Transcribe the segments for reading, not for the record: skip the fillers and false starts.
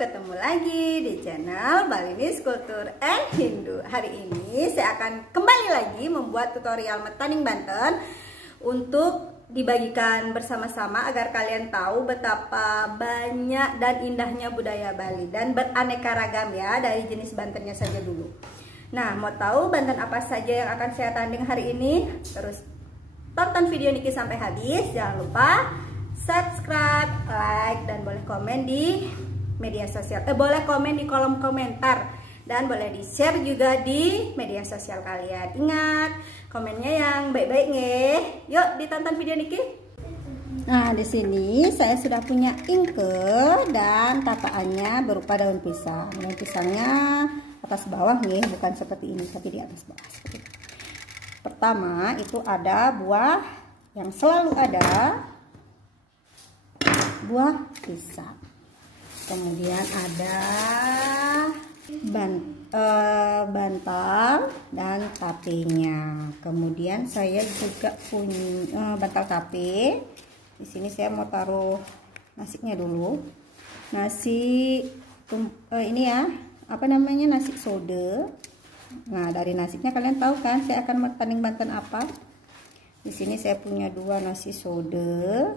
ketemu lagi di channel Balinese Culture and Hindu. Hari ini saya akan kembali lagi membuat tutorial metaning Banten untuk dibagikan bersama-sama agar kalian tahu betapa banyak dan indahnya budaya Bali dan beraneka ragam ya, dari jenis Bantennya saja dulu. Nah, mau tahu Banten apa saja yang akan saya tanding hari ini? Terus tonton video Niki sampai habis. Jangan lupa subscribe, like, dan boleh komen di media sosial. Boleh komen di kolom komentar dan boleh di share juga di media sosial kalian. Ingat, komennya yang baik-baik nih. Yuk ditonton video Niki. Nah, di sini saya sudah punya ingke dan tataannya berupa daun pisang. Daun pisangnya atas bawah nih, bukan seperti ini tapi di atas bawah seperti ini. Pertama itu ada buah yang selalu ada, buah pisang. Kemudian ada bantal dan tapenya. Kemudian saya juga punya bantal tape. Di sini saya mau taruh nasinya dulu. Nasi ini ya, apa namanya, nasi sode. Nah, dari nasinya kalian tahu kan saya akan metaning Banten apa. Di sini saya punya 2 nasi sode.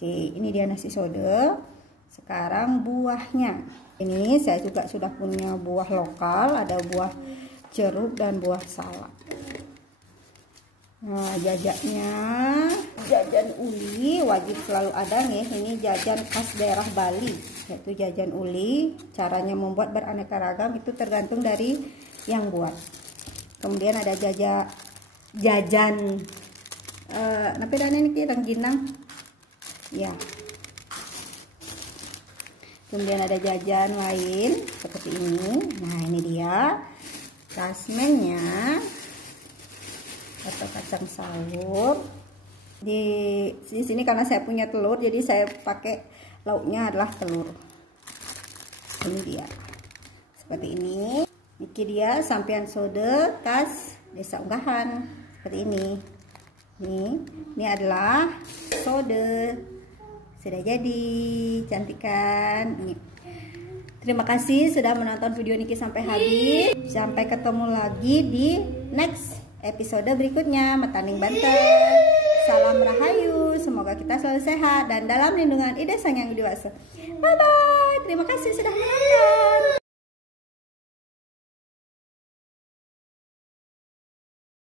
Oke, ini dia nasi sode. Sekarang buahnya. Ini saya juga sudah punya buah lokal, ada buah jeruk dan buah salak. Nah, jajan uli wajib selalu ada nih. Ini jajan khas daerah Bali, yaitu jajan uli. Caranya membuat beraneka ragam itu tergantung dari yang buat. Kemudian ada jajan napedana ini rengginang ya. Kemudian ada jajan lain seperti ini. Nah, ini dia kasmennya atau kacang sayur. Di sini karena saya punya telur, jadi saya pakai lauknya adalah telur. Ini dia seperti ini. Niki dia sampean sode khas desa unggahan seperti ini. Ini adalah sode. Sudah jadi, cantik kan? Terima kasih sudah menonton video Niki sampai habis. Sampai ketemu lagi di next episode berikutnya metaning Banten. Salam rahayu, semoga kita selalu sehat dan dalam lindungan Ida Sang Yang Widi Wasa. Bye bye. Terima kasih sudah menonton.